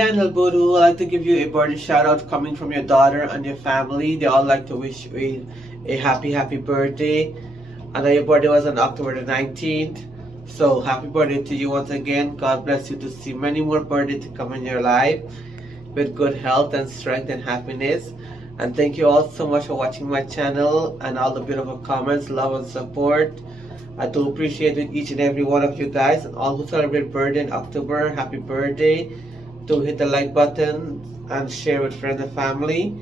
Channel Bodu, I'd like to give you a birthday shout out coming from your daughter and your family. They all like to wish you a happy birthday. I know your birthday was on October the 19th. So happy birthday to you once again. God bless you to see many more birthdays to come in your life with good health and strength and happiness. And thank you all so much for watching my channel and all the beautiful comments, love and support. I do appreciate it, each and every one of you guys, and all who celebrate birthday in October. Happy birthday! Do hit the like button and share with friends and family.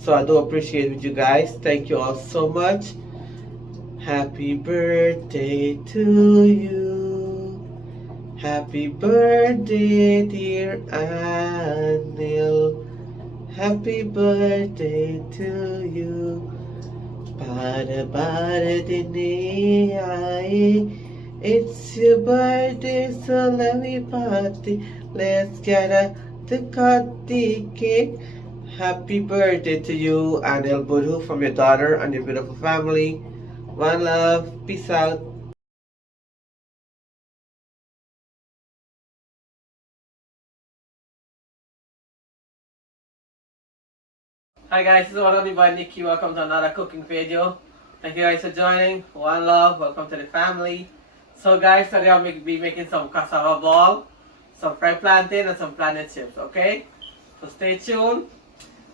So I do appreciate it, you guys. Thank you all so much. Happy birthday to you. Happy birthday, dear Anil. Happy birthday to you. Para para dini ai. It's your birthday, so let me party. Let's get to cut the cake. Happy birthday to you, Anil Budhu, from your daughter and your beautiful family. One love. Peace out. Hi guys, this is one only by Nikki. Welcome to another cooking video. Thank you guys for joining. One love. Welcome to the family. So guys, today I'll be making some cassava ball, some fried plantain, and some plantain chips. Okay? So stay tuned.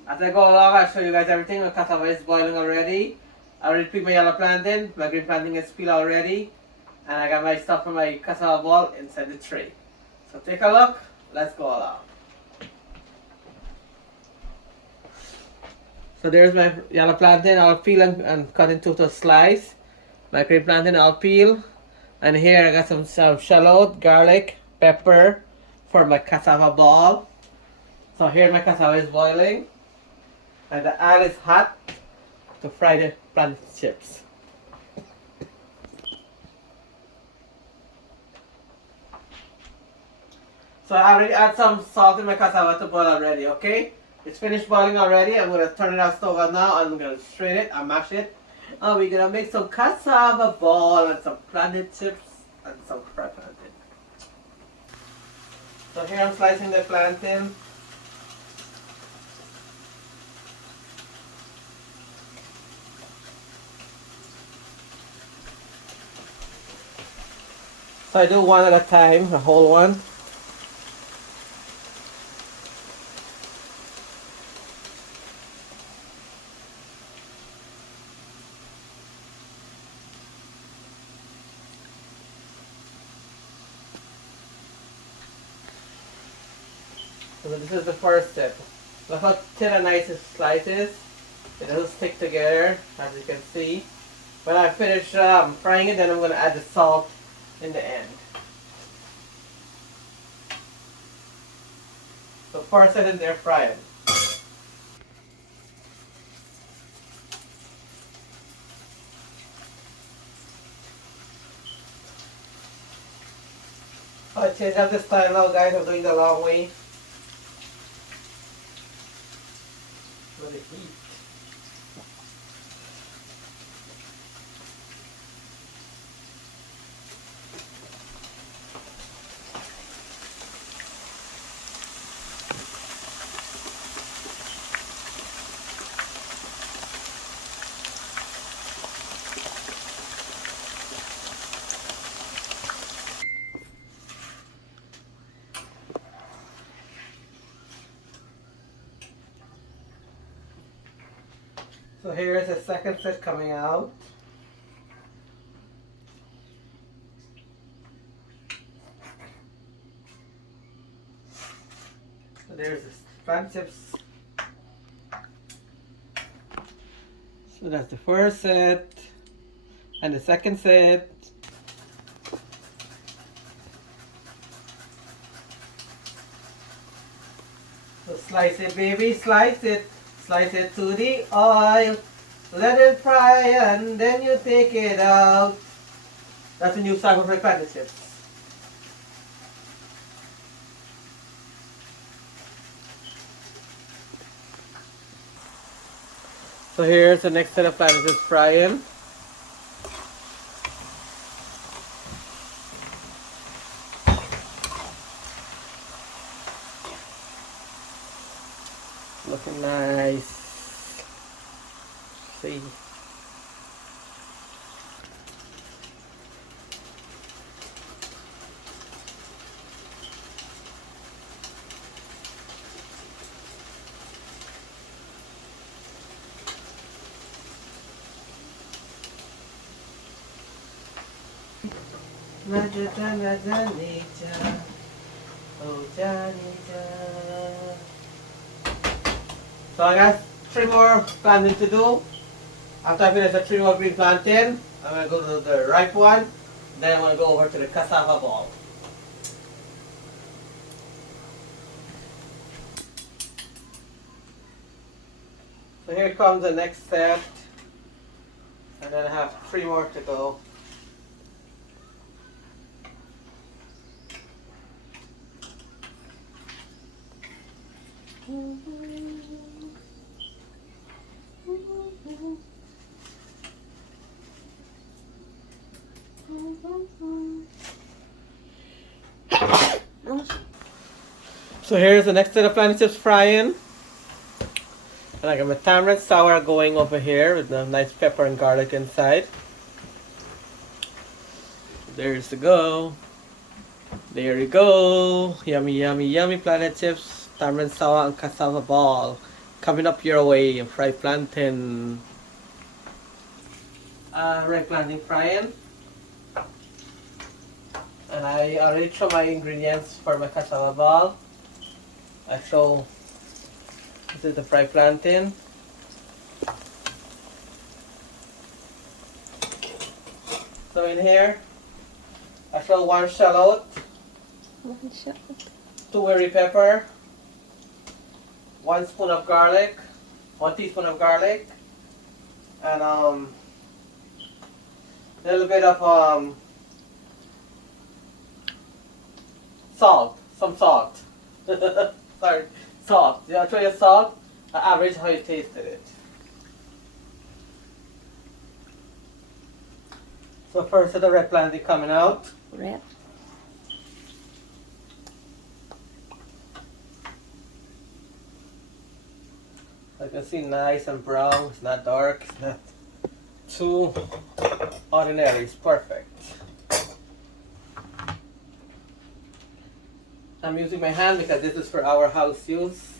As I go along, I'll show you guys everything. The cassava is boiling already. I already picked my yellow plantain. My green plantain is peeled already. And I got my stuff for my cassava ball inside the tray. So take a look. Let's go along. So there's my yellow plantain. I'll peel and cut into a slice. My green plantain I'll peel. And here I got some shallot, garlic, pepper for my cassava ball. So here my cassava is boiling. And the oil is hot to fry the plantain chips. So I already add some salt in my cassava to boil already, okay? It's finished boiling already. I'm going to turn it off stove on now. I'm going to strain it and mash it. And we're going to make some cassava ball and some plantain chips and some fried plantain. So here I'm slicing the plantain. So I do one at a time, the whole one. So this is the first step. Look how thin and nice it slices. It doesn't stick together, as you can see. When I finish frying it, then I'm going to add the salt in the end. So first I did air fry it. I change up the style now, guys. I'm doing the long way. Let it heat. So here is the second set coming out. So there's the plantain chips. So that's the first set and the second set. So slice it, baby, slice it. Slice it to the oil, let it fry, and then you take it out. That's a new style of fried plantain chips. So here's the next set of plantain chips frying. Looking nice. See. So I got 3 more planting to do. After I finish the 3 more green plantain, I'm going to go to the ripe one. Then I'm going to go over to the cassava ball. So here comes the next set. And then I have 3 more to go. So here's the next set of plantain chips frying. And I got my tamarind sour going over here with the nice pepper and garlic inside. There's the go. There you go. Yummy, yummy, yummy plantain chips, tamarind sour and cassava ball. Coming up your way, fried plantain. Ripe plantain frying. And I already threw my ingredients for my cassava ball. So this is the fried plantain. So in here, I throw 1 shallot, 2 berry pepper, 1 spoon of garlic, 1 teaspoon of garlic, and a little bit of salt, some salt. Sorry, salt. Yeah, try your salt. Average how you tasted it. So first the red plantain coming out. Red. I can see nice and brown. It's not dark. It's not too ordinary. It's perfect. I'm using my hand because this is for our house use.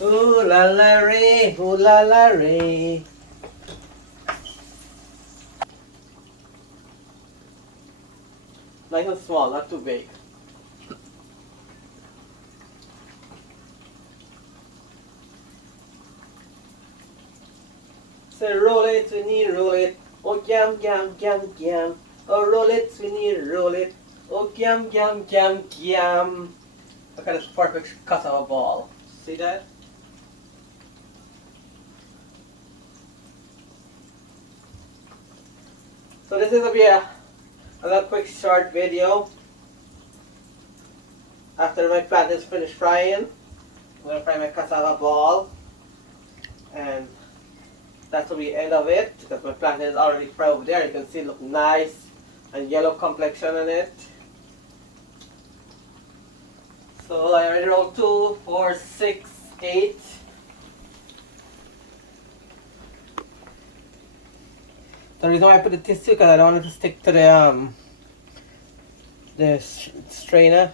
Ooh la la re, ooh la la re. Nice and small, not too big. So roll it, Sweeney, roll it. Oh yum yum yum yum. Oh roll it, Sweeney, roll it. Oh yum yum yum yum. Look at this perfect cassava ball. See that? So this is gonna be another quick short video. After my plantain is finished frying, I'm gonna fry my cassava ball, and that will be the end of it because my plantain is already fried over there. You can see it look nice and yellow complexion in it. So I already rolled 2, 4, 6, 8. The reason why I put the tissue because I don't want it to stick to the strainer.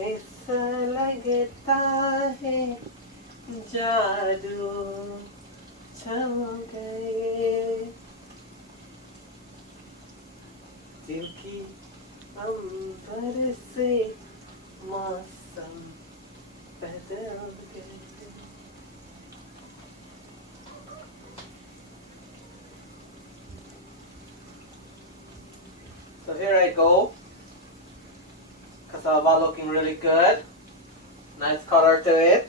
ऐसा लगता है जादू छम गए दिल की अंबर से मौसम बदल गए. So here I go. Cassava looking really good. Nice color to it.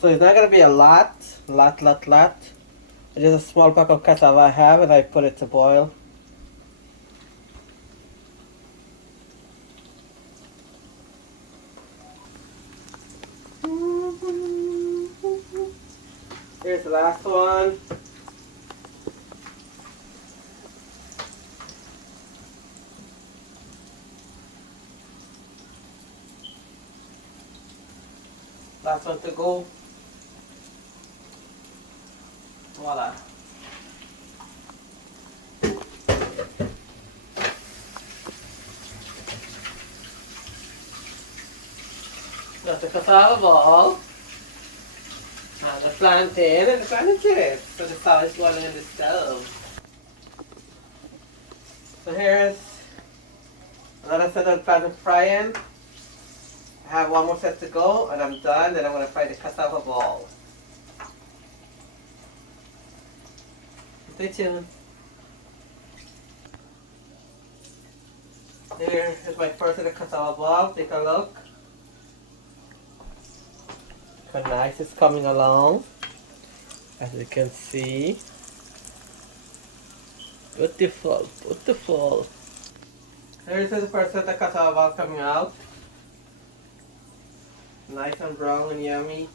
So it's not gonna be a lot. Just a small pack of cassava I have, and I put it to boil. Here's the last one. Last one to go. Voila. Got the cassava ball, and the plantain, and the plantain chips. So the salad is boiling in the stove. So here's another set of plantain frying. I have one more set to go, and I'm done. Then I'm going to fry the cassava ball. Stay tuned. Here is my first set of cassava ball. Take a look. How nice it's coming along, as you can see. Beautiful, beautiful. Here's the first set of cassava ball coming out. Nice and brown and yummy.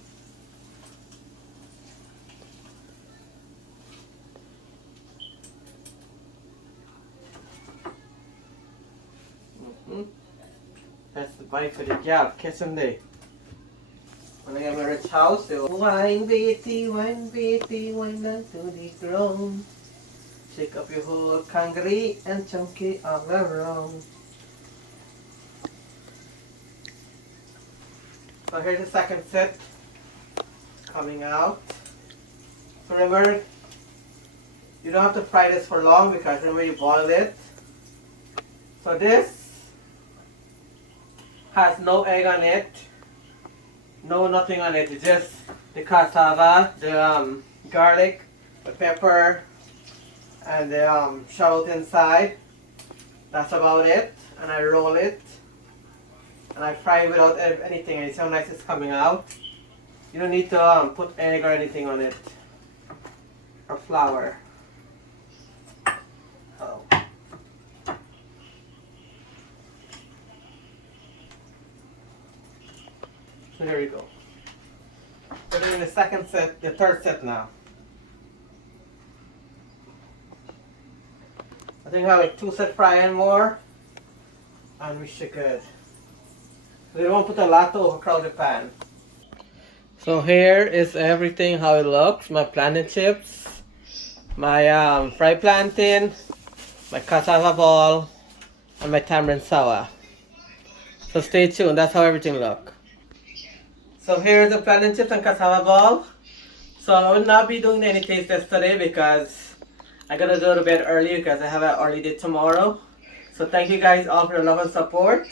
That's the bite for the job. Kiss them there. When I get my rich house, they'll wine baby, wine down to the ground. Shake up your whole kangaroo and chunky all around. So here's the second set coming out. So remember, you don't have to fry this for long because remember you boil it. So this has no egg on it. No, nothing on it. It's just the cassava, the garlic, the pepper, and the shallot inside. That's about it. And I roll it, and I fry it without anything. And it's how nice it's coming out. You don't need to put egg or anything on it, or flour. Oh. So there you go. We're doing the second set, the third set now. I think I have like 2 sets frying more, and we should good. We don't want to put a lot to overcrowd the pan. So here is everything how it looks. My plantain chips, my fried plantain, my cassava ball, and my tamarind sour. So stay tuned. That's how everything looks. So here's the plantain chips and cassava ball. So I will not be doing any taste test today because I gotta go to bed early because I have an early day tomorrow. So thank you guys all for the love and support.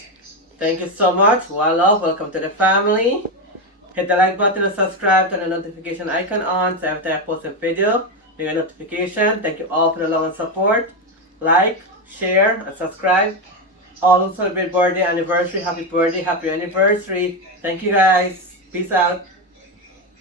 Thank you so much. One love. Welcome to the family. Hit the like button and subscribe. Turn the notification icon on so every time I post a video, you get a notification. Thank you all for the love and support. Like, share, and subscribe. All who celebrate birthday, anniversary, happy birthday, happy anniversary. Thank you guys. Peace out.